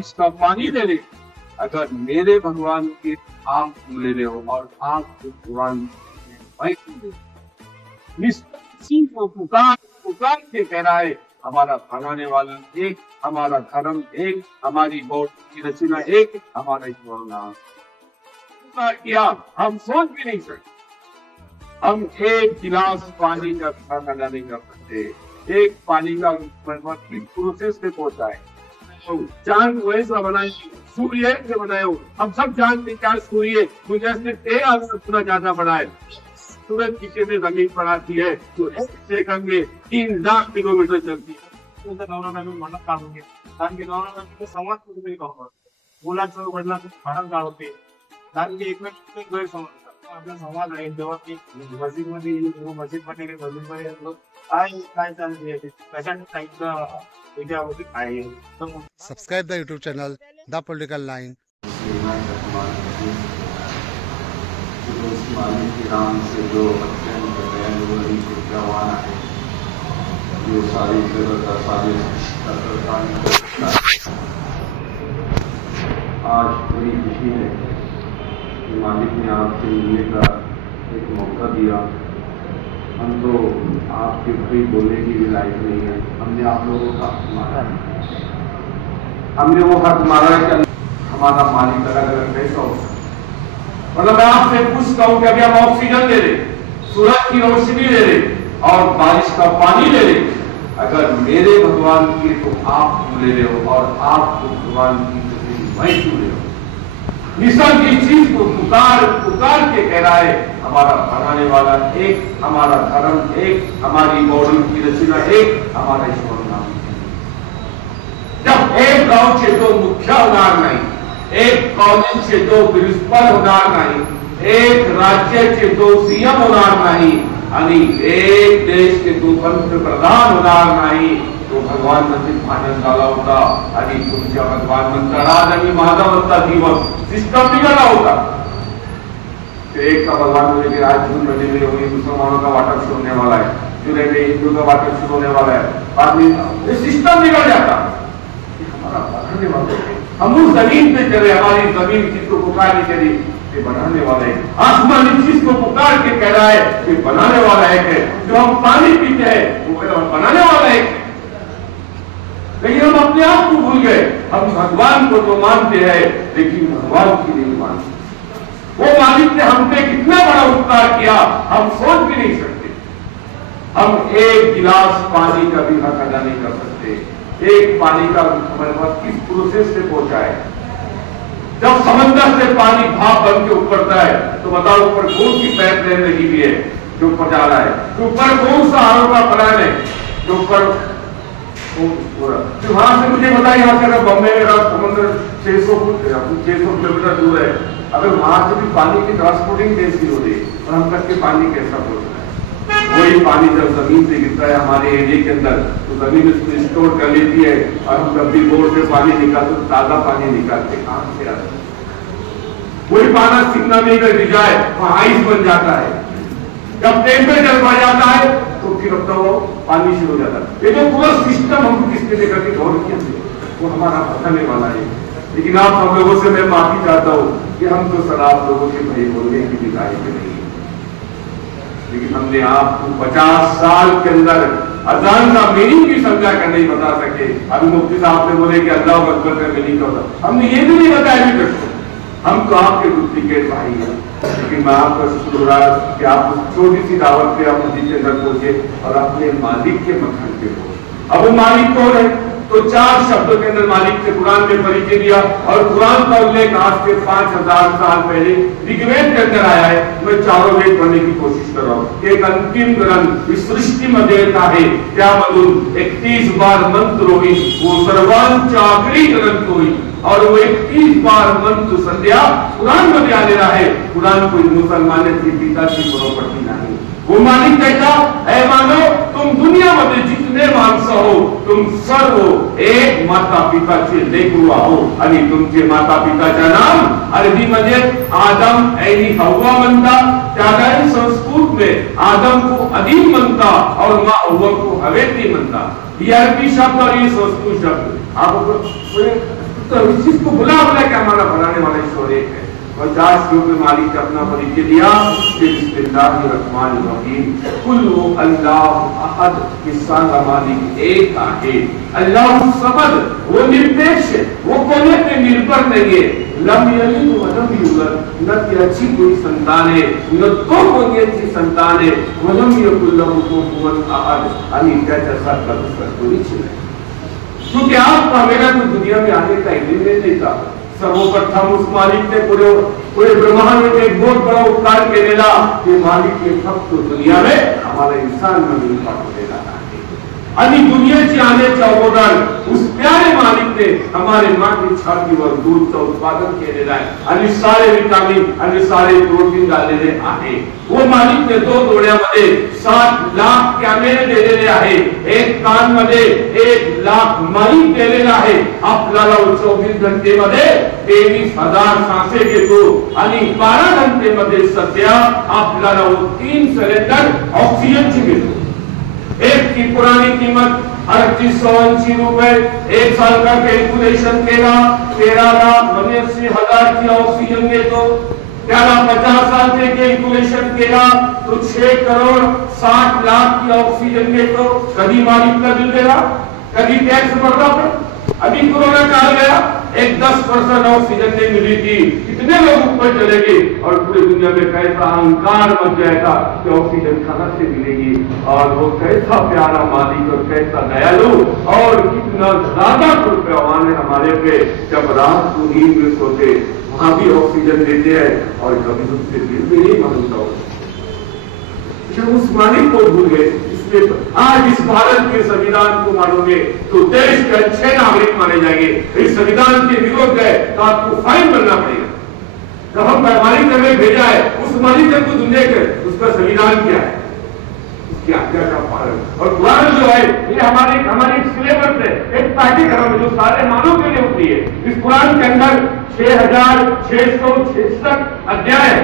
बारिश का पानी ले ले, अगर मेरे भगवान के आप ले रहे हो और आपके भगवान किसी को पुकार पुकार के कह रहा है हमारा बनाने वाला एक, हमारा धर्म एक, हमारी बॉड की रचना एक, हमारा ईश्वर किया हम सोच भी नहीं सकते। हम एक गिलास पानी का खाना नहीं कर सकते। एक पानी का प्रोसेस से पहुंचा है। चांद वैसा बनाए, सूर्य से बनाए हो, हम सब जानते क्या सूर्य जैसे पूरा ज्यादा बड़ा है। सूरज पीछे से जमीन पर आती है तो एक सेकंड में 3 लाख किलोमीटर चलती है। आपला संवाद आहे जेव्हा की मस्जिदमध्ये मस्जिदमध्ये काय काय चालते कशा टाईपचा विद्यावधी आहे। Subscribe the YouTube channel the political line. मालिक के नाम से जो अत्यंत दयालु विद्यावान है, जो सारी जगत का सारे आज बड़ी खुशी है कि मालिक ने आपसे मिलने का एक मौका दिया। हम तो आपके कोई बोलने की भी लायक नहीं है। हमने आप लोगों का मारा, हमने वो हक मारा है कि हमारा मालिक अलग अलग कैसा हो। मतलब मैं आपसे पूछता हूं कि अभी हम ऑक्सीजन ले रहे, सूरज की रोशनी ले रहे और बारिश का पानी ले रहे, अगर मेरे भगवान की तो आप क्यों ले रहे हो और आप भगवान की तो मैं क्यों ले रहा हूं। निसर्ग की चीज को पुकार पुकार के कह रहा है हमारा बनाने वाला एक, हमारा धर्म एक, हमारी बॉडी की रचना एक, हमारा ईश्वर नाम। जब एक गांव से तो मुख्य होणार नाही, एक कॉलेज से तो प्रिन्सिपल होणार नाही, एक राज्य से तो सीएम होणार नाही आणि एक देश के तो पंतप्रधान होणार नाही, तो भगवान मंदिर आनंद झाला होता आणि तुमच्या भगवान मंत्रात आणि माझा म्हणता दिवस सिस्टम बिगड़ा होता। एक का भगवान बोले कि आज जून महीने में होगी मुसलमानों का वाटर शुरू होने वाला है, जुलाई में हिंदुओं का वाटर शुरू होने वाला है, बाद में ये सिस्टम बिगड़ जाता। हमारा बनाने वाला है, हम उस जमीन पे चले, हमारी जमीन जिसको पुकार नहीं चली ये बनाने वाला है। आसमान इस चीज को पुकार के कह रहा है कि बनाने वाला है। जो हम पानी पीते हैं वो बनाने वाला है, लेकिन हम अपने आप को भूल गए। हम भगवान को तो मानते हैं लेकिन भगवान की नहीं मानते। वो मालिक ने हम पे कितना बड़ा उपकार किया हम सोच भी नहीं सकते। हम एक गिलास पानी का भी हक अदा नहीं कर सकते। एक पानी का हमारे पास किस प्रोसेस से पहुंचा है। जब समंदर से पानी भाप बन के ऊपरता है तो बताओ ऊपर कौन सी पाइपलाइन लगी हुई है जो ऊपर जा रहा है, तो ऊपर कौन सा आर का प्लान है जो ऊपर वहां से मुझे बताया। यहाँ से अगर बम्बे में समुद्र 600 किलोमीटर दूर है, अगर वहां से भी पानी की ट्रांसपोर्टिंग कैसी हो रही है और हम तक के पानी कैसा पहुंच रहा है। वही पानी जब जमीन से गिरता है हमारे एरिया के अंदर तो जमीन उसको स्टोर कर लेती है और हम जब भी बोर से पानी निकालते तो ताजा पानी निकालते कहां से आता है। वही पाना सिकना में अगर गिर जाए वहां आइस बन जाता है। जब टेम्परेचर बढ़ जाता है तो फिर अब तो पानी शुरू हो जाता है। ये जो पूरा सिस्टम हम किसने लेकर के गौर किया वो हमारा बताने वाला है। लेकिन आप सब लोगों से मैं माफी चाहता हूँ कि हम तो सर आप लोगों के भय बोलने की दिखाई में नहीं है, लेकिन हमने आपको 50 साल के अंदर अजान का मीनिंग भी समझा कर नहीं बता सके। अभी मुफ्ती साहब ने बोले कि अल्लाह अकबर का मीनिंग क्या होता, हमने ये भी नहीं बताया अभी तक। हम तो आपके डुप्लीकेट भाई हैं, लेकिन मैं आपका शुक्र कि आप छोटी सी दावत पे आप मस्जिद के अंदर पहुंचे और अपने मालिक के मकान पे पहुंचे। अब वो मालिक कौन है तो 4 शब्दों के अंदर मालिक से कुरान में परिचय दिया और कुरान का उल्लेख आज से 5000 साल पहले ऋग्वेद के अंदर आया है। मैं चारों वेद पढ़ने की कोशिश कर रहा हूँ। एक अंतिम ग्रंथ इस सृष्टि में देता है क्या मधुन 31 बार मंत्र हुई, वो सर्वांच आखिरी ग्रंथ हुई और वो 31 बार मंत्र संध्या कुरान में दिया दे रहा है। कुरान कोई मुसलमान की पिता की प्रॉपर्टी नहीं। वो मालिक कहता ऐ मानो तुम दुनिया में जितने माणसं हो तुम सर्व एक माता पिताचे लेकरू आहो आणि तुमचे माता पिताचे नाम अरबी मध्ये आदम आणि हव्वा म्हणतात। त्यागाई संस्कृत में आदम को अदीम म्हणता और माँ हव्वा को हवेती म्हणता। ये अरबी शब्द और ये संस्कृत शब्द आपको तो इस चीज को बुला बुला के हमारा बनाने वाला ईश्वर एक है। 50 रुपये मालिक ने अपना परिचय दिया, बिस्मिल्लाहिर्रहमानिर्रहीम, कुल अल्लाह अहद, किस्सा का मालिक एक आहे, अल्लाह समद, वो निरपेक्ष है, वो कोने पे निर्भर नहीं है, लम यलिद व लम यूलद, न कि अच्छी कोई संतान है, न तो कोई अच्छी संतान है, व लम यकुल लहु कुफुवन अहद, अली कहता सब का दूसरा कोई नहीं है। क्योंकि आपका मेरा तो दुनिया में आने का इल्म नहीं था। सर्वप्रथम उस मालिक ने पूरे ब्रह्मांड में एक बहुत बड़ा उपकार के देना कि मालिक के भक्त दुनिया में हमारा इंसान में मिलता हो देना है। अभी दुनिया से आने अगोदर उस प्यारे मालिक ने हमारे माँ की छाती और दूध का उत्पादन के देना है। आणि सारे विटामिन आणि सारे प्रोटीन डाललेले आहे। वो मालिक ने 2 डोळ्यामध्ये 7 लाख कॅमेरे दिलेले आहे। एक कान मध्ये 1 लाख मालिक दिलेला आहे। आपल्याला 24 घंटेमध्ये 23,000 सांसे घेतो आणि 12 घंटेमध्ये सध्या आपल्याला 3 सिलेंडर ऑक्सिजनची मिळतो। एक की पुरानी कीमत 3880 रुपए, 1 साल का कैलकुलेशन केला 13,89,000 की ऑक्सीजन घेतो। त्याला 50 साल से कैलकुलेशन केला तो 6 करोड़ 60 लाख की ऑक्सीजन घेतो। कभी मालिक का बिल देगा, कभी टैक्स भर रहा था। अभी कोरोना काल गया, एक 10% ऑक्सीजन नहीं मिली थी, कितने लोग ऊपर चले गए और पूरी दुनिया में कैसा अहंकार मच जाएगा कि ऑक्सीजन कहां से मिलेगी। और वो कैसा प्यारा मालिक और कैसा दयालु और कितना ज्यादा कृपावान है हमारे पे। जब रात को नींद में सोते वहां भी ऑक्सीजन देते हैं और कभी उससे दिल भी नहीं मानता। जब उस मालिक को भूल गए, आज इस भारत के संविधान को मानोगे तो देश के अच्छे नागरिक माने जाएंगे। इस संविधान के विरोध गए तो आपको फाइन भरना पड़ेगा। जब हम मालिक ने हमें भेजा है, उस मालिक ने को दुनिया के उसका संविधान क्या है, उसकी आज्ञा का पालन। और कुरान जो है ये हमारी सिलेबस है, एक पाठ्यक्रम है जो सारे मानव के लिए होती है। इस कुरान के अंदर 6,666 अध्याय है,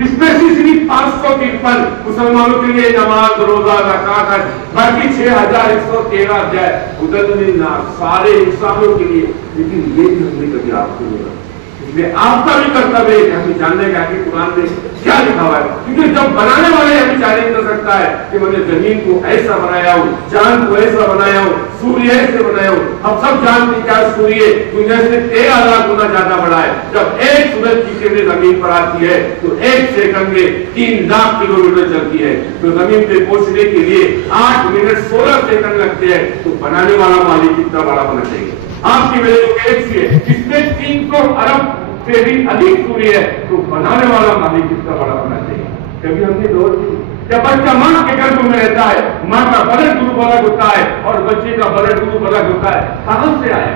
इसमें से सिर्फ 553 मुसलमानों के लिए नमाज रोजा ज़कात है, बाकी 6,113 अध्याय उदल्लिना सारे इंसानों के लिए। लेकिन ये भी हमने कभी आपको नहीं रखा, इसलिए आपका भी कर्तव्य है हमें जानने का कि कुरान में क्या लिखा हुआ है। क्योंकि जब बनाने वाले हमें चैलेंज कर सकता है कि मैंने जमीन को ऐसा बनाया हूँ, चांद को ऐसा बनाया हूँ, सूर्य ऐसे बनाया हूँ। हम सब जानते क्या सूर्य दुनिया से 13,000 गुना ज्यादा बड़ा है। जब एक सूरज की किरणें जमीन पर आती है तो 1 सेकंड में 3 लाख किलोमीटर चलती है। तो जमीन पे पहुंचने के लिए 8 मिनट 16 सेकंड लगते हैं। तो बनाने वाला मालिक कितना बड़ा होना चाहिए। आपकी मेरे जो गैलेक्सी है इसमें 300 अरब से भी अधिक सूर्य है, तो बनाने वाला मालिक कितना बड़ा होना चाहिए। कभी हमने गौर की? जब बच्चा मां के गर्भ में रहता है, मां का ब्लड ग्रुप अलग होता है और बच्चे का ब्लड ग्रुप अलग होता है। कहां से आया?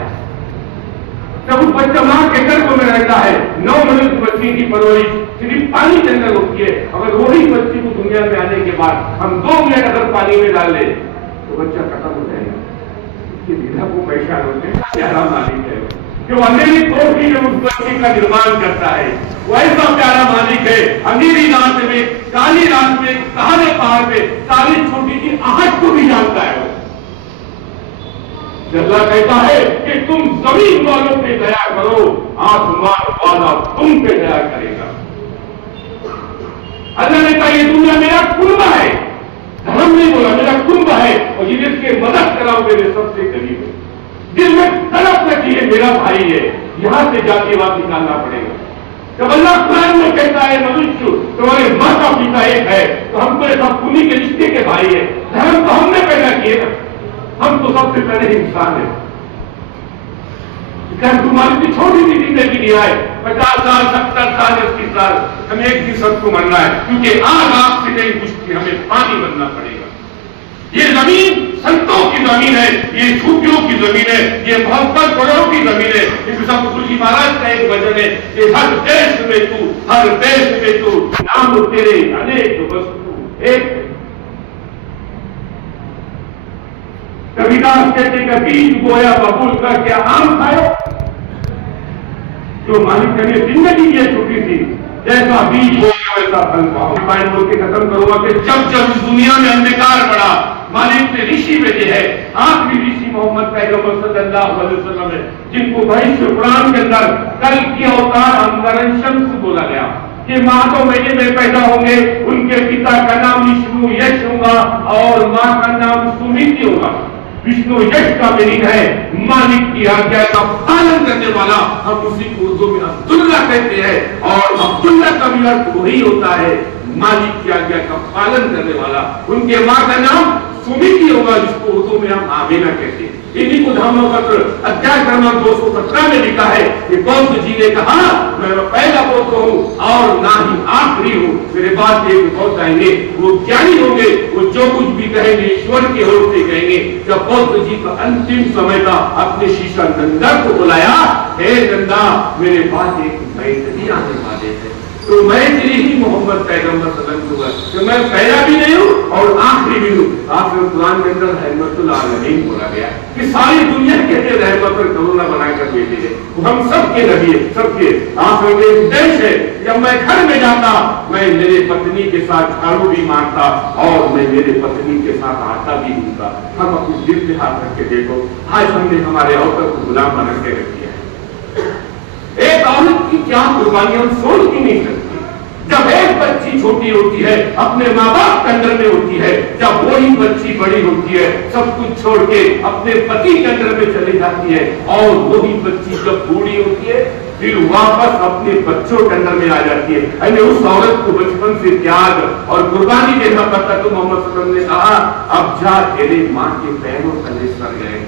जब उस बच्चा मां के गर्भ में रहता है, 9 महीने की बच्ची की परवरिश सिर्फ पानी के अंदर होती है। अगर वही बच्ची को दुनिया में आने के बाद हम 2 मिनट अगर पानी में डाल ले तो बच्चा खत्म हो जाएगा। इसकी लीला को पहचान होते हैं प्यारा मालिक है जो अंधेरी कोठरी में उस बच्चे का निर्माण करता है। वो ऐसा प्यारा मालिक है, अंधेरी रात में, काली रात में, काले पहाड़ में, काली छोटी की आहट को भी जानता है। अल्लाह कहता है कि तुम जमीन वालों पे दया करो, आसमान वाला तुम पे दया करेगा। अल्लाह ने कहा ये दुनिया मेरा कुंभ है, धर्म नहीं बोला, मेरा कुंभ है और ये जिसके मदद कराओ मेरे सबसे करीब है, जिसमें तड़प रखी है मेरा भाई है। यहां से जातिवाद निकालना पड़ेगा। जब अल्लाह कुरान में कहता है मनुष्य तुम्हारे माता पिता एक है तो हम तो सब खूनी के रिश्ते के भाई है। धर्म तो हमने पैदा किए ना, हम तो सबसे पहले इंसान है। तुम्हारी भी छोटी सी जिंदगी दिया है, 50 साल 70 साल 80 साल, हमें एक दिन सबको मरना है। क्योंकि आज आपसे नहीं कुछ हमें पानी बनना पड़ेगा। ये जमीन संतों की जमीन है, ये झूठियों की जमीन है, ये मोहब्बत करोड़ों की जमीन है। इस सब तुलसी महाराज का एक वचन है कि हर देश में तू, हर देश में तू, नाम तेरे अनेक वस्तु एक। कबीरदास कहते का बीज बोया बबूल का क्या आम खायो। जो मालिक ने जिंदगी ये छोटी थी, जैसा बीज बोया वैसा फल पाओ। पॉइंट बोल के खत्म करूंगा कि जब जब इस दुनिया में अंधकार बढ़ा, मालिक ने ऋषि भेजे है, आखिरी ऋषि मोहम्मद पैगंबर सल्लल्लाहु अलैहि वसल्लम है, जिनको भविष्य कुरान के अंदर कल की अवतार अंतरन शम्स बोला गया कि माँ तो महीने में पैदा होंगे, उनके पिता का नाम विष्णु यश होगा और माँ का नाम सुमिति होगा। विष्णु यश का मीनिंग है मालिक की आज्ञा का पालन करने वाला, हम उसी को उर्दू में अब्दुल्ला कहते हैं और अब्दुल्ला का भी अर्थ वही होता है मालिक की आज्ञा का पालन करने वाला। उनके माँ का नाम सुमिति होगा, जिसको उर्दू में हम आमीना कहते हैं। इन्हीं को धर्मपत्र अध्याय क्रमांक 217 में लिखा है कि बौद्ध जी ने कहा मैं पहला बौद्ध हूँ और ना ही आखिरी हूँ, मेरे बाद एक बौद्ध आएंगे, वो ज्ञानी होंगे, वो जो कुछ भी कहेंगे ईश्वर की ओर से कहेंगे। जब बौद्ध जी का अंतिम समय था, अपने शिष्य नंदा को बुलाया, हे नंदा मेरे बाद एक मैत्री आने वाले हैं, तो मैं तेरी ही मोहम्मद पैगंबर सल्लल्लाहु अलैहि वसल्लम, तो मैं पहला भी नहीं हूँ और आखिरी भी हूँ। आखिर कुरान के अंदर रहमतुल आलमीन बोला गया कि सारी दुनिया के लिए रहमत और करुणा बनाकर भेजे गए, हम सबके नबी है, सबके। आखिर में उद्देश्य है, जब मैं घर में जाता मैं मेरे पत्नी के साथ झाड़ू भी मारता और मैं मेरे पत्नी के साथ आटा भी दूंगा। हम अपने दिल पे हाथ रख के देखो, आज हमने हमारे औरत को गुलाम बना के रख दिया है। एक औरत की क्या कुर्बानी हम सोच ही नहीं सकते। जब एक बच्ची छोटी होती है, अपने माँ बाप के अंडर में होती है, जब वही बच्ची बड़ी होती है, सब कुछ छोड़ के अपने पति के अंडर में चली जाती है, और वही बच्ची जब बूढ़ी होती है फिर वापस अपने बच्चों के अंदर में आ जाती है। यानी उस औरत को बचपन से त्याग और कुर्बानी देना पड़ता। तो मोहम्मद सल्लल्लाहु अलैहि वसल्लम ने कहा अब जा तेरे माँ के पैरों तले सर गए।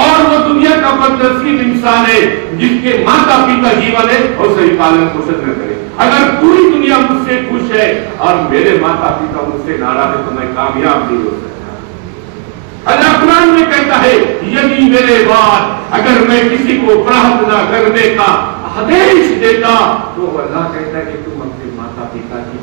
और वो दुनिया का बदनसीब इंसान है जिसके माता पिता जीवन है और सही पालन पोषण न करे। अगर पूरी दुनिया मुझसे खुश है और मेरे माता पिता मुझसे नाराज है तो मैं कामयाब नहीं हो सकता। अल्लाह कुरान में कहता है यदि मेरे बाद अगर मैं किसी को प्रार्थना करने का आदेश देता तो अल्लाह कहता है कि तुम अपने माता पिता की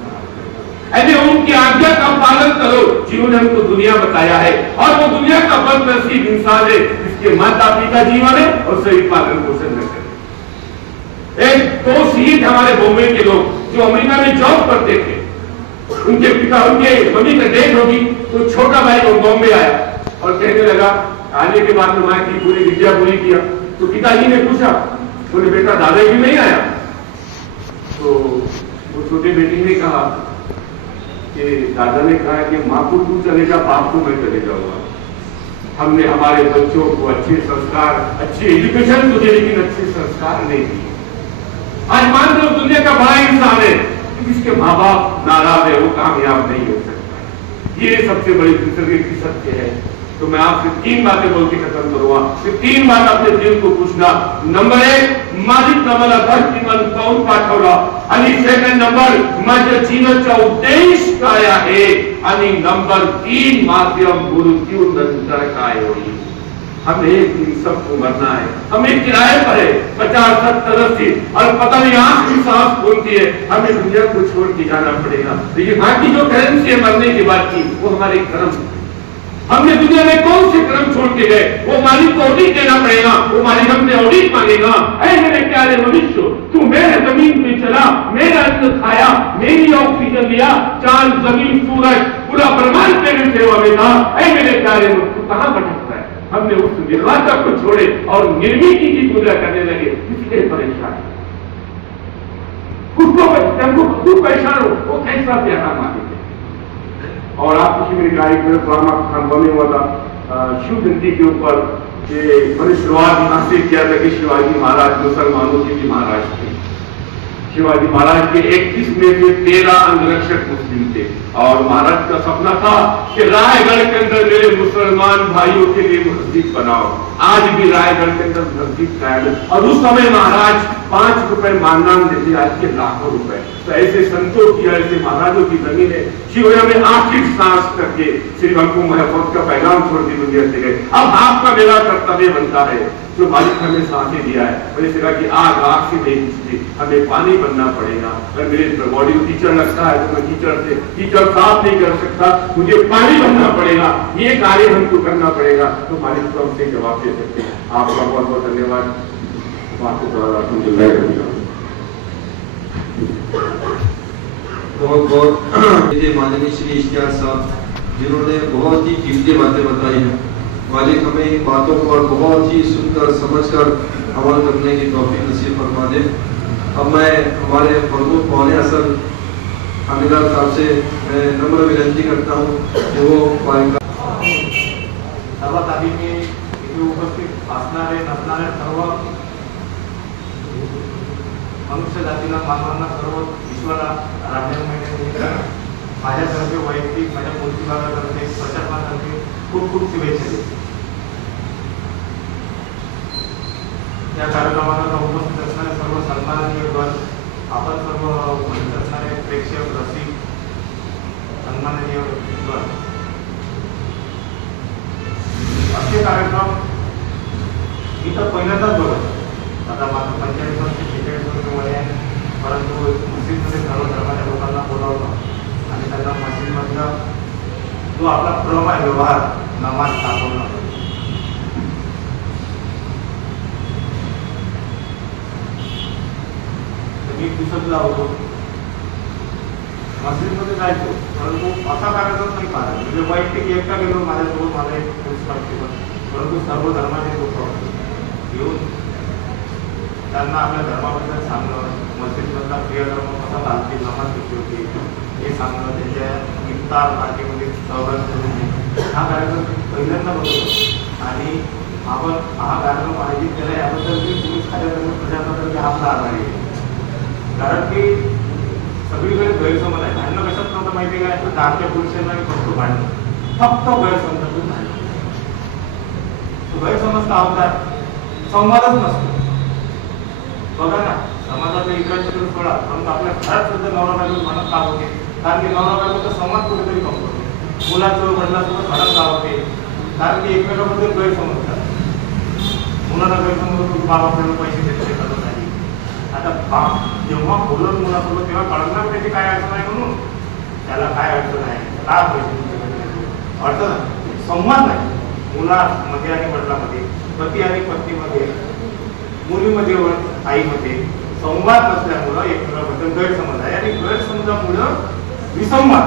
ऐसे उनकी आज्ञा का पालन करो। जिन्होंने हमको दुनिया बताया है और वो दुनिया का बदनसीब इंसान है जिसके माता पिता जीवन है और सही पालन पोषण न करे। एक दो शहीद हमारे बॉम्बे के लोग जो अमेरिका में जॉब करते थे, उनके पिता उनके मम्मी का डेथ होगी तो छोटा भाई वो बॉम्बे आया और कहने लगा, आने के बाद माँ की पूरी विद्या पूरी किया। तो पिताजी ने पूछा, बोले बेटा दादाजी नहीं आया? तो वो छोटी बेटी ने कहा कि दादा ने कहा कि माँ को तू चले जा, बाप को मैं चले जाऊंगा। हमने हमारे बच्चों को अच्छे संस्कार, अच्छी एजुकेशन तो दी लेकिन अच्छे संस्कार नहीं दिए। आज मान लो दुनिया का बड़ा इंसान है, जिसके माँ बाप नाराज है वो कामयाब नहीं हो सकता। ये सबसे बड़ी दूसरे की सत्य है। तो मैं आपसे 3 बातें बोल के खत्म करूंगा। फिर 3 बात अपने दिल को पूछना। नंबर 1, माझी तुम्हाला धरती मन पाऊल पाठवला आणि सेकंड नंबर माझ्या जीवनाचा उद्देश काय आहे आणि नंबर 3 माध्यम मृत्यू नंतर काय होईल। हमें एक दिन सबको मरना है, हमें किराए पर है 50, 70, 80 और पता नहीं आखिरी सांस बोलती है, हमें दुनिया को छोड़ के जाना पड़ेगा। तो ये बाकी जो करेंसी है मरने के बाद की वो हमारे कर्म, हमने दुनिया में कौन से कर्म छोड़ के गए वो मालिक को ऑडिट देना पड़ेगा। वो मालिक हमसे ऑडिट मांगेगा, ऐ मेरे प्यारे मनुष्य तू मेरे जमीन पे चला, मेरा अन्न खाया, मेरी ऑक्सीजन लिया, चांद जमीन सूरज पूरा ब्रह्मांड तेरी सेवा में था। ऐ मेरे प्यारे मनुष्य कहां भटकता है? हमने उस निर्माता को छोड़े और निर्मित की पूजा करने लगे, इसलिए परेशान। खुद परेशान हो, वो कैसा प्यारा मालिक। और आप किसी मेरी कार्यक्रम ड्रामा बने हुआ था शिव जयंती के ऊपर, मैंने शुरुआत यहाँ से किया था कि शिवाजी महाराज मुसलमानों के भी महाराज थे। शिवाजी महाराज के 21 में से 13 अंगरक्षक मुस्लिम थे और महाराज का सपना था कि रायगढ़ के अंदर मेरे मुसलमान भाइयों के लिए मस्जिद बनाओ। आज भी रायगढ़ के अंदर मस्जिद कायम है और उस समय महाराज 5 रुपए मानदान देते, आज के लाखों रुपए। तो ऐसे संतों की, ऐसे महाराजों की जमीन है। शिवया में आखिर सांस करके श्री हमको महफूज का पैगाम छोड़ दी दुनिया से गए। अब आपका मेरा कर्तव्य बनता है जो मालिक हमें सांसें दिया है। मैंने कहा कि आग से नहीं पूछती, हमें पानी बनना पड़ेगा। अगर मेरे बॉडी को कीचड़ लगता है तो मैं कीचड़ साफ नहीं कर सकता, मुझे पानी बनना पड़ेगा। ये कार्य हमको करना पड़ेगा तो मालिक को हमसे जवाब दे सकते हैं। आपका बहुत बहुत धन्यवाद। बहुत बहुत माननीय श्री इश्तियाक साहब जिन्होंने बहुत ही कीमती बातें बताई हैं। मालिक हमें इन बातों पर बहुत ही सुनकर समझकर अमल करने की तौफीक नसीब फरमा दे। अब मैं हमारे प्रमुख मौलाना हसन हामिदार साहब से मैं नम्र विनंती करता हूँ कि वो सर्वात आधी मी इथे उपस्थित असणारे नसणारे सर्व मनुष्य जातीला, मानवांना, सर्व विश्वाला राज्यांमध्ये माझ्यातर्फे वैयक्तिक माझ्या पोलीस विभागातर्फे प्रशासनातर्फे खूप खूप शुभेच्छा देतो। या कार्यक्रमाला उपस्थित असणारे सर्व सन्माननीय गण, आपण सर्व उपस्थित असणारे प्रेक्षक, रसिक, सन्माननीय गण, असे कार्यक्रम मी तर पहिल्यांदाच बघत। आता माझं 45 वर्ष 46 वर्ष वय आहे, परंतु मस्जिदमध्ये सर्व धर्माच्या लोकांना बोलावलं आणि त्यांना मस्जिदमधला जो आपला क्रम आहे, व्यवहार, नमाज दाखवणं, मी पुसत लावतो, मस्जिदमध्ये जायचो, परंतु असा कार्यक्रम नाही पाहिला। म्हणजे वैयक्तिक एकटा गेलो माझ्यासोबत माझा एक पोलीस कॉन्स्टेबल, परंतु सर्व धर्माचे लोक येऊन त्यांना आपल्या धर्माबद्दल सांगणं, मस्जिदमधला क्रियाक्रम कसा घालतील, नमाज कशी होती हे सांगणं, त्यांच्या इफ्तार पार्टीमध्ये सहभागी होणे, हा कार्यक्रम पहिल्यांदा बघतो। आणि आपण हा कार्यक्रम आयोजित केला याबद्दल मी पोलीस खात्यातर्फे प्रशासनातर्फे आपला आभारी आहे। कारण की सगळीकडे गैरसमज आहे। भांडणं कशात नव्हतं माहिती काय, तर दारच्या पुरुषांना फक्त भांडणं, फक्त गैरसमजातून भांडणं। गैरसमज का होतात, संवादच नसतो। बघा ना, समाजातल्या इकडे सोडा, परंतु आपल्या घरात सुद्धा नवरा बायको भांडण का होते, कारण की नवरा बायकोचा संवाद कुठेतरी कमी होतो। मुलाचं वडिलांसोबत भांडण का होते, कारण की एकमेकांबद्दल गैरसमज होतात। मुलांना गैरसमज होतो, बाबा आपल्याला पैसे देते करत नाही। आता जेव्हा बोलत मुलासोबत तेव्हा कळणार त्याची काय अडचण आहे, म्हणून त्याला काय अडचण आहे, काय पैसे अडचण संवाद नाही मुलामध्ये आणि वडिलांमध्ये, पती आणि पत्नीमध्ये, मुलीमध्ये व आईमध्ये संवाद नसल्यामुळं एकमेकांबद्दल गैरसमज आहे। आणि गैरसमजामुळं विसंवाद,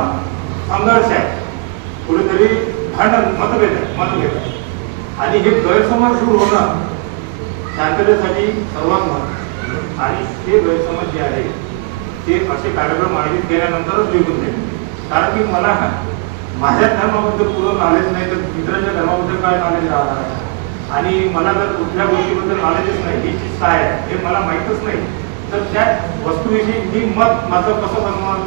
संघर्ष आहे, कुठेतरी भांडण, मतभेद आहे। आणि हे गैरसमज दूर होणं शांततेसाठी सर्वात महत्त्वाचं। आणि हे गैरसमज जे आहे ते असे कार्यक्रम आयोजित केल्यानंतरच निघून जाईल। कारण की मला माझ्या धर्माबद्दल पूर्ण नॉलेज नाही, तर मित्रांच्या धर्माबद्दल काय नॉलेज राहणार आहे। आणि मला जर कुठल्या गोष्टीबद्दल नॉलेजच नाही, ही चीज काय आहे हे मला माहीतच नाही, तर त्या वस्तूविषयी मी मत माझं कसं बनवणार?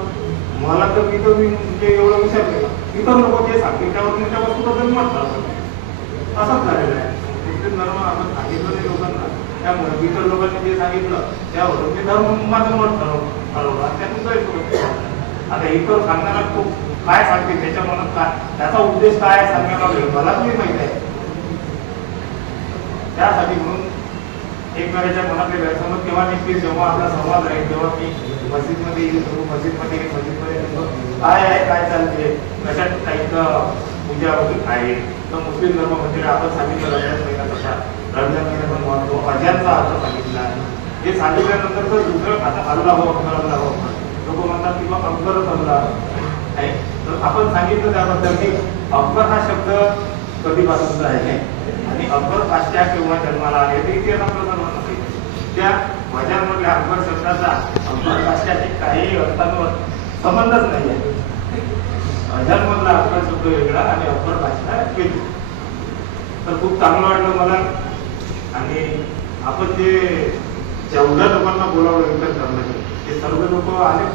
मला तर मी म्हणजे एवढं विचार केला, इतर लोक जे सांगतील त्यावर मी त्या वस्तूबद्दल मत ठरवतो। असंच झालेलं आहे। मुस्लिम धर्म आपण सांगितलं नाही लोकांना, त्यामुळे इतर लोकांनी जे सांगितलं त्यावरून ते धर्म माझं मत ठरवलं आणि त्यातून जायचं। आता इतर सांगणारा खूप काय सांगते, त्याच्या मनात काय, त्याचा उद्देश काय सांगण्याला मला तुम्ही माहिती आहे। त्यासाठी म्हणून एकमेकांच्या मनातले गैरसमज केव्हा निघतील, जेव्हा आपला संवाद राहील, जेव्हा मी मस्जिदमध्ये येतो, मस्जिदमध्ये काय आहे, काय चालते, कशा टाईपचं पूजा वगैरे आहे। तर मुस्लिम धर्मामध्ये आपण सांगितलं रमजान महिना कसा, रमजान महिन्याचा महत्व, अजानचा अर्थ सांगितला। हे सांगितल्यानंतर तर दुसरं आता अल्लाह अकबर, अल्लाह अकबर लोक म्हणतात की मग अकबरच अल्लाह आहे। तर आपण सांगितलं त्याबद्दल की अकबर हा शब्द कधीपासूनचा आहे आणि अकबर पाचशा केव्हा जन्माला आले ते इतिहास आपल्याला नाही। त्या बाजारमधल्या अकबर शब्दाचा अकबर पाचशाची काही अर्थांवर संबंधच नाही आहे। बाजारमधला अकबर शब्द वेगळा आणि अकबर पाचशा वेगळी। तर खूप चांगलं वाटलं मला। आणि आपण जे जेवढ्या लोकांना बोलावलं इतर धर्माचे ते सर्व लोक आले,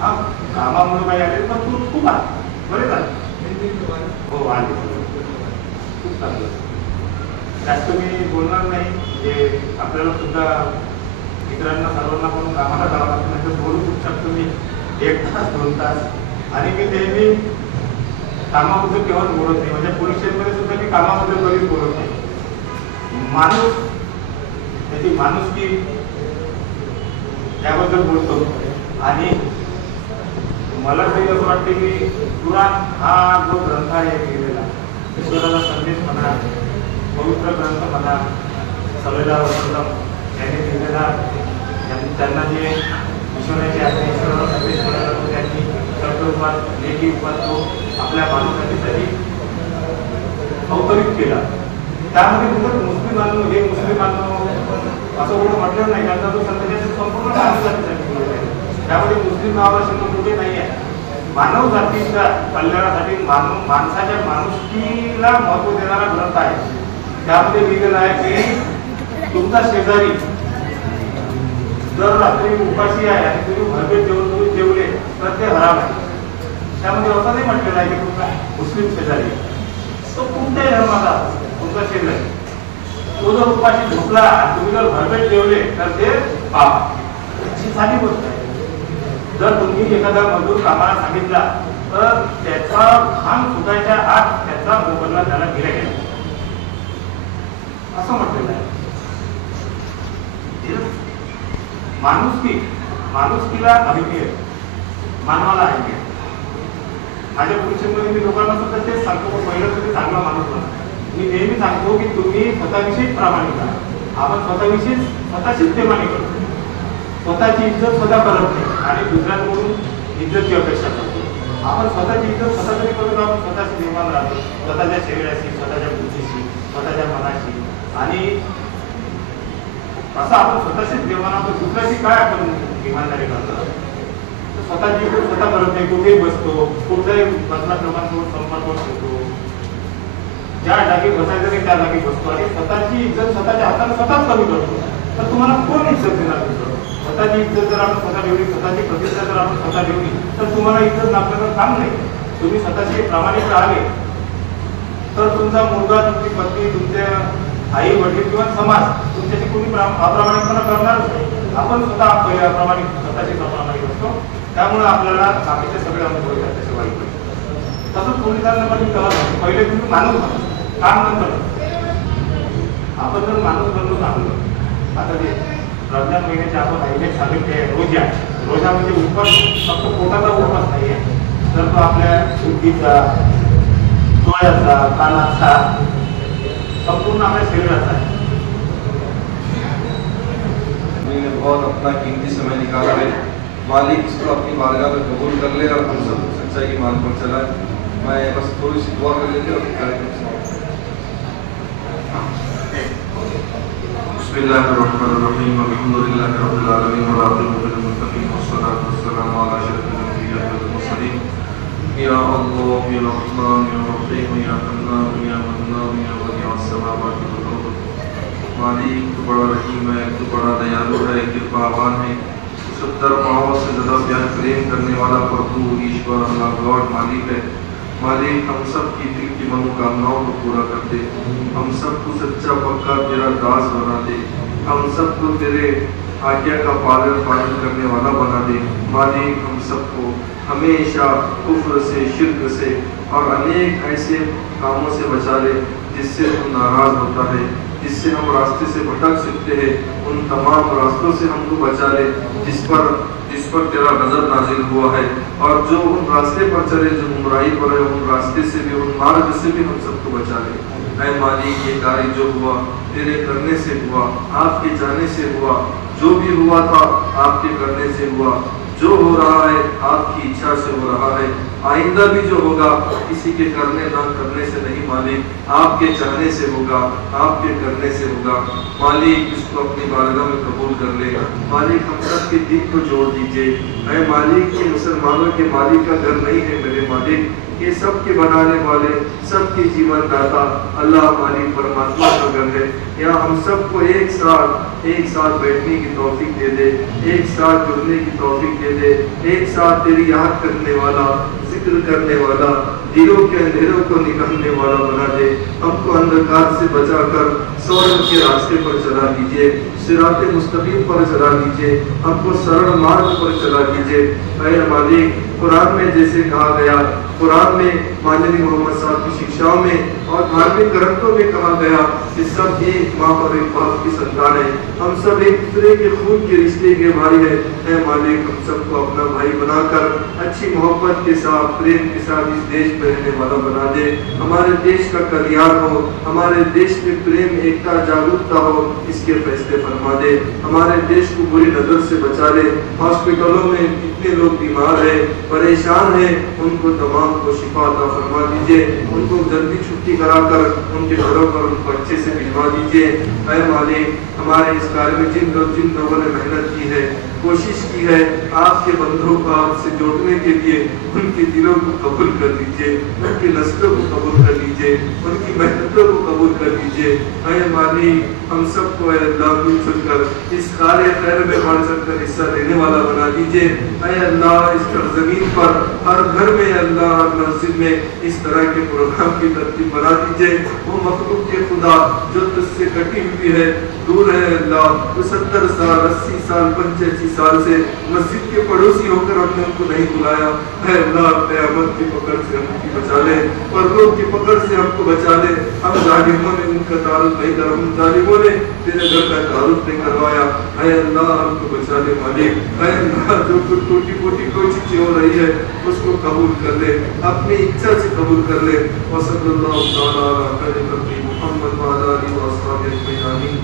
हा कामामुळे काही आले, पण खूप आले, बरेच आले, हो आले, खूप चांगलं। जास्त मी बोलणार नाही, जे आपल्याला सुद्धा मित्रांना सर्वांना पण कामाला जावं लागतं, नाही तर बोलू शकतो मी 1 तास 2 तास। आणि मी नेहमी कामाबद्दल केव्हाच बोलत नाही, म्हणजे पोलीस स्टेशनमध्ये सुद्धा मी कामाबद्दल कधीच बोलत नाही। माणूस, त्याची माणुसकी त्याबद्दल बोलतो। आणि मला तरी असं वाटते की कुराण हा जो ग्रंथ आहे लिहिलेला, ईश्वराचा संदेश म्हणा, पवित्र ग्रंथ म्हणा, सल्लल्लाहु अलैहि वसल्लम यांनी लिहिलेला, त्यांना जे ईश्वराची आपल्या ईश्वराचा संदेश मिळाला तो त्यांनी रूपात लेखी रूपात तो आपल्या माणुसकीसाठी अवतरित केला. त्यामध्ये कुठं मुस्लिमांनो हे मुस्लिमांनो असं कुठं म्हटलं नाही, कारण तो संदेश संपूर्ण मानवजातीसाठी बोलत आहे. त्यामध्ये मुस्लिम नावाला शब्द कुठे नाही आहे. मानव जातीच्या कल्याणासाठी माणसाच्या माणुसकीला महत्व देणारा ग्रंथ आहे. त्यामध्ये लिहिलेलं आहे की तुमचा शेजारी जर रात्री उपाशी आहे आणि तुम्ही भरपेट जेवण तुम्ही जेवले तर ते हराम आहे. त्यामध्ये असं नाही म्हटलेलं आहे की तुमचा मुस्लिम शेजारी तो कोणत्याही धर्माचा तुमचा शेजारी तो जर उपाशी झोपला आणि तुम्ही जर भरपेट जेवले तर ते पाप. साधी गोष्ट आहे. जर तुम्ही एखादा मजूर कामाला सांगितला तर त्याचा खान सुटायच्या आत त्याचा मोबदला त्याला दिला गेला असं म्हटलेलं आहे. माणुसकीला अभिप्राय आहे, मानवाला आहे. माझ्या परिचयामध्ये मी लोकांना सुद्धा तेच सांगतो, पहिलं तुम्ही चांगला माणूस बना. मी नेहमी सांगतो की तुम्ही स्वतःविषयीच प्रामाणिक आहात. आपण स्वतःशीच प्रेमाने करतो. स्वतःची इज्जत स्वतः करत नाही आणि दुसऱ्यांकडून इज्जतची अपेक्षा करतो. आपण स्वतःची इज्जत स्वतः तरी करतो. आपण स्वतःशी निर्माण राहतो, स्वतःच्या शरीराशी, स्वतःच्या बुद्धीशी, स्वतःच्या मनाशी. आणि असं आपण स्वतःशीच निर्माण आहोत. दुसऱ्याची काय आपण इमानदारी करतो? स्वतःची इज्जत स्वतः करत नाही. कुठेही बसतो, कुठल्याही बसण्याप्रमाणासोबत संपर्क ठेवतो. ज्या जागी बसायचं नाही त्या जागी बसतो आणि स्वतःची इज्जत स्वतःच्या हाताने स्वतःच कमी करतो. तर तुम्हाला कोण इज्जत देणार? स्वतःची इज्जत जर आपण स्वतः ठेवली, स्वतःची प्रतिष्ठा जर आपण स्वतः ठेवली तर तुम्हाला इज्जत नापल्याचं काम नाही. तुम्ही स्वतःशी प्रामाणिक राहिले तर तुमचा मुलगा, तुमची पत्नी, तुमचे आई वडील किंवा समाज तुमच्याशी कोणी अप्रामाणिकपणा करणारच नाही. आपण स्वतः पहिले अप्रामाणिक, स्वतःशीच अप्रामाणिक असतो. त्यामुळे आपल्याला बाकीचे सगळे अनुभव येतात त्याचे वाईट. तसंच पोलिसांना पण पहिले तुम्ही माणूस बना, काम नंतर. आपण जर माणूस बनलो चांगलं. आता ते रमजान महिन्याचे आपण आईने सांगितले रोजा म्हणजे उपवास फक्त पोटाचा उपवास नाही आहे, तर तो आपल्या बुद्धीचा, डोळ्याचा, कानाचा, संपूर्ण आपल्या शरीराचा आहे. मैंने बहुत अपना कीमती समय निकाला है. मालिक उसको अपनी बारगाह में कबूल कर ले और हम सब सच्चाई के मार्ग पर चलाए. मैं बस थोड़ी सी दुआ कर लेते और कार्यक्रम समाप्त. बिस्मिल्लाहिर्रहमानिर्रहीम. अल्हम्दुलिल्लाहि रब्बिल आलमीन व आखिरु लिल मुत्तकीन वस्सलातु वस्सलामु अला अशरफिल अंबिया वल मुरसलीन. या अल्लाह या रहमान या रहीम या हन्नान या मन्नान या वलियस समावाति वल अर्द. मालिक तू बड़ा रहीम है, तू बड़ा दयालु है, कृपावान है. 70 पाँव से ज़्यादा प्यार प्रेम करने वाला प्रभु ईश्वर अल्लाह गॉड मालिक है. मालिक हम सब की दिल की मनोकामनाओं को पूरा कर दे. हम सबको सच्चा पक्का तेरा दास बना दे. हम सबको तेरे आज्ञा का पालन करने वाला बना दे. मालिक हम सबको हमेशा कुफ्र से, शिर्क से और अनेक ऐसे कामों से बचा ले जिससे तू नाराज होता है, जिससे हम रास्ते से भटक सकते हैं. उन तमाम रास्तों से हमको बचा ले जिस पर तेरा गजब नाजिल हुआ है. और जो उन रास्ते पर चले जो गुमराही पर है, उन रास्ते से भी, उन मार्ग से भी हम सबको बचा ले. ऐ मालिक ये कार्य जो हुआ तेरे करने से हुआ, आपके जाने से हुआ. जो भी हुआ था आपके करने से हुआ. जो हो रहा है आपकी इच्छा से हो रहा है. आइंदा भी जो होगा किसी के करने ना करने से नहीं मालिक, आपके चाहने से होगा, आपके करने से होगा. मालिक इसको अपनी बारगाह में कबूल कर ले. मालिक हम सब के दिल को जोड़ दीजिए. ऐ मालिक ये मुसलमानों के मालिक का घर नहीं है मेरे मालिक, ये सब के बनाने वाले, सबके जीवन दाता अल्लाह मालिक परमात्मा का घर है. यहाँ हम सबको एक साथ बैठने की तौफीक दे दे, एक साथ जुड़ने की तौफीक दे दे, एक साथ तेरी याद करने वाला, जिक्र करने वाला, दिलों के अंधेरों को निकालने वाला बना दे. हमको अंधकार से बचाकर स्वर्ग के रास्ते पर चला दीजिए, सिराते मुस्तकीम पर चला दीजिए, हमको सरल मार्ग पर चला दीजिए. ऐ मालिक कुरान में जैसे कहा गया, कुरान में माननीय मोहम्मद साहब की शिक्षाओं में और धार्मिक ग्रंथों में कहा गया कि सब एक माँ और एक बाप की संतान है. हम सब एक दूसरे के खून के रिश्ते के भाई है. ऐ मालिक हम सबको अपना भाई बनाकर अच्छी मोहब्बत के साथ, प्रेम के साथ इस देश में रहने वाला बना दे. हमारे देश का कल्याण हो, हमारे देश में प्रेम, एकता, जागरूकता हो, इसके फैसले फरमा दे. हमारे देश को बुरी नजर से बचा ले. हॉस्पिटलों में कितने लोग बीमार है, परेशान है उनको तमाम को शिफा अता फरमा दीजिए, उनको जल्दी छुट्टी कराकर उनके घरों पर उनको अच्छे से भिजवा दीजिए। ऐ मालिक, हमारे इस कार्य में जिन लोगों ने मेहनत की है, कोशिश की है, आपके बंधुओं को आपसे जोड़ने के लिए उनके दिलों को कबूल कर लीजिए, उनकी नस्लों को कबूल कर लीजिए, उनकी मेहनतों को कबूल कर लीजिए। ऐ मालिक, हम सबको अल्लाह मिलजुल कर इस कार्य खैर में बढ़ चढ़कर हिस्सा लेने वाला बना दीजिए। ऐ अल्लाह, इस जमीन पर हर घर में अल्लाह, हर मस्जिद में इस तरह के प्रोग्राम की तरतीब बना दीजिए। वो मखलूक के खुदा जो तुझसे कटी हुई है, दूर है अल्लाह, तो 70 साल 80 साल 85 साल से मस्जिद के पड़ोसी होकर हमने उनको नहीं बुलाया है अल्लाह, क़यामत की पकड़ से हमको बचा ले, पर्दों की पकड़ से हमको बचा ले। हम जालिमों ने उनका तारुफ नहीं कर, हम जालिमों ने तेरे घर का तारुफ नहीं करवाया। है अल्लाह, हमको बचा ले मालिक। है अल्लाह, जो कुछ टूटी फूटी कोई चीज़ हो रही है उसको कबूल कर ले, अपनी इच्छा से कबूल कर ले। वसल्लल्लाहु तआला अला मुहम्मद व अला आलिहि व अस्हाबिहि अजमईन।